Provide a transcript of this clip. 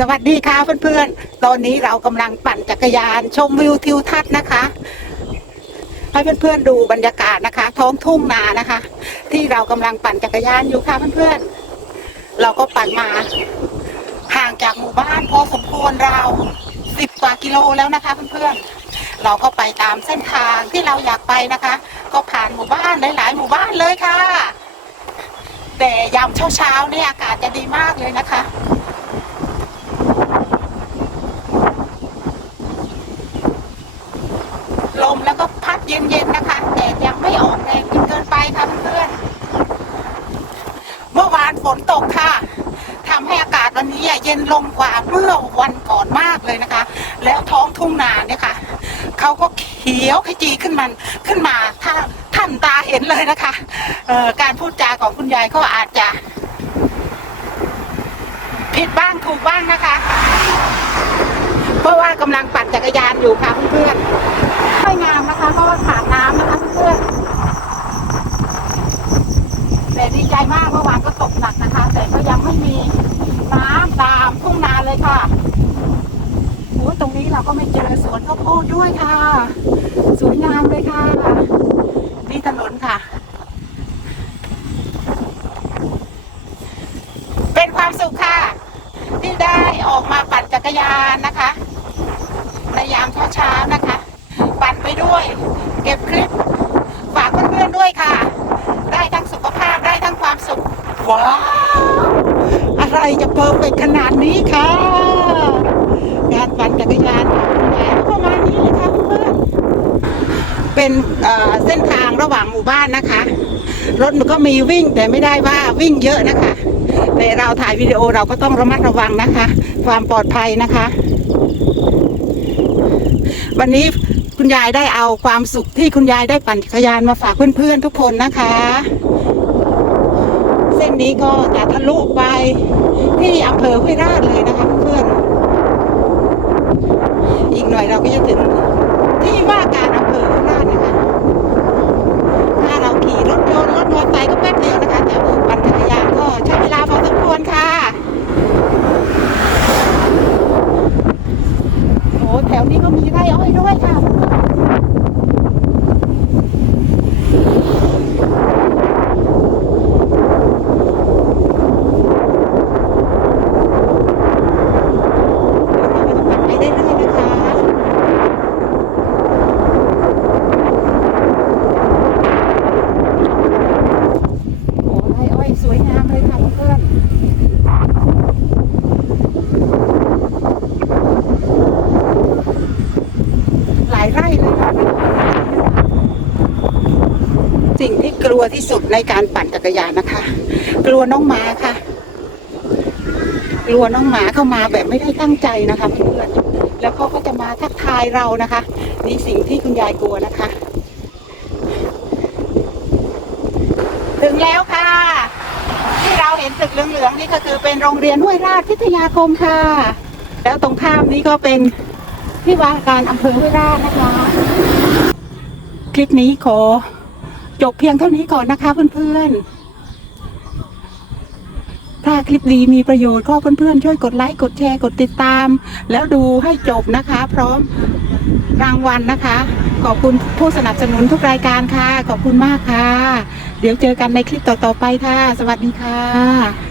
สวัสดีค่ะเพื่อนๆ ตอนนี้เรากำลังปั่นจักรยานชมวิวทิวทัศน์นะคะ ให้เพื่อนๆดูบรรยากาศนะคะ ท้องทุ่งนานะคะ ที่เรากำลังปั่นจักรยานอยู่ค่ะเพื่อนๆ เราก็ปั่นมา ห่างจากหมู่บ้านพอสมควรเราสิบกว่ากิโลแล้วนะคะเพื่อนๆ เราก็ไปตามเส้นทางที่เราอยากไปนะคะ ก็ผ่านหมู่บ้านหลายๆ หมู่บ้านเลยค่ะ แต่ยามเช้าๆเนี่ยอากาศจะดีมากเลยนะคะ ลมแล้วก็พัดเย็นๆนะคะแดดยังไม่ออกแรงจนเกินไปค่ะเพื่อนๆเมื่อวานฝนตกค่ะทำให้อากาศวันนี้ เย็นลงกว่าเมื่อวันก่อนมากเลยนะคะ แล้วท้องทุ่งนาเนี่ยค่ะเขาก็เขียวขจีขึ้นมันขึ้นมาถ้าท่านตาเห็นเลยนะคะเออการพูดจาของคุณยายก็อาจจะ ผิดบ้างถูกบ้างนะคะ เพราะว่ากำลังปั่นจักรยานอยู่ค่ะเพื่อนๆสวยงามนะคะเพราะว่าขาดน้ำนะคะเพื่อนๆแต่ดีใจมากเมื่อวานก็ตกหนักนะคะ แต่ก็ยังไม่มีน้ำตามทุ่งนาเลยค่ะโอ้ยตรงนี้ เราก็ไม่เจอสวนข้าวโพดด้วยค่ะ สวยงามเลยค่ะนี่ถนนค่ะ เป็นความสุขค่ะ ที่ได้ออกมาปั่นจักรยานนะคะ ในยามเช้าๆนะคะ ปั่นไปด้วย เก็บคลิป ฝากเพื่อนๆด้วยค่ะ ได้ทั้งสุขภาพได้ทั้งความสุข ว้าวอะไรจะเพอร์เฟกต์ขนาดนี้ค่ะ งานปั่นจักรยานของคุณยายก็ประมาณนี้เลยค่ะเพื่อนๆ เป็นเส้นทางระหว่างหมู่บ้านนะคะ รถมันก็มีวิ่งแต่ไม่ได้ว่าวิ่งเยอะนะคะ แต่เราถ่ายวิดีโอเราก็ต้องระมัดระวังนะคะ ความปลอดภัยนะคะ วันนี้คุณยายได้เอาความสุขที่คุณยายได้ปั่นจักรยานมาฝากเพื่อนๆทุกคนนะคะ เส้นนี้ก็จะทะลุไปที่อำเภอห้วยราชเลยนะคะเพื่อนๆอีกหน่อยเราก็จะถึงที่ว่าการอำเภอห้วยราชนะคะ ถ้าเราขี่รถยนต์รถมอเตอร์ไซค์ก็แป๊บเดียวนะคะ แต่ว่าปั่นจักรยานก็ใช้เวลาพอสมควรค่ะ โอ้แถว นี้ก็มีไร่อ้อยด้วยค่ะ ไปได้เรื่อยๆนะคะ โอ้ไร่อ้อยสวยงามเลยค่ะเพื่อนหลายไร่เลยค่ะสิ่งที่ กลัวที่สุดในการปั่นจักรยานนะคะ กลัวน้องหมาค่ะ กลัวน้องหมาเข้ามาแบบไม่ได้ตั้งใจนะคะเพื่อนๆแล้วเขาก็จะมาทักทายเรานะคะนี่สิ่งที่คุณยายกลัวนะคะ ถึงแล้วค่ะ ที่เราเห็นตึกเหลืองๆนี่ก็คือเป็นโรงเรียนห้วยราชพิทยาคมค่ะ แล้วตรงข้ามนี้ก็เป็นที่ว่าการอำเภอห้วยราชนะคะ คลิปนี้ขอ จบเพียงเท่านี้ก่อนนะคะเพื่อนๆ ถ้าคลิปดีมีประโยชน์ก็เพื่อนๆ ช่วยกดไลค์กดแชร์กดติดตาม แล้วดูให้จบนะคะ พร้อมรางวัลนะคะ ขอบคุณผู้สนับสนุนทุกรายการค่ะ ขอบคุณมากค่ะ เดี๋ยวเจอกันในคลิปต่อๆไปค่ะ สวัสดีค่ะ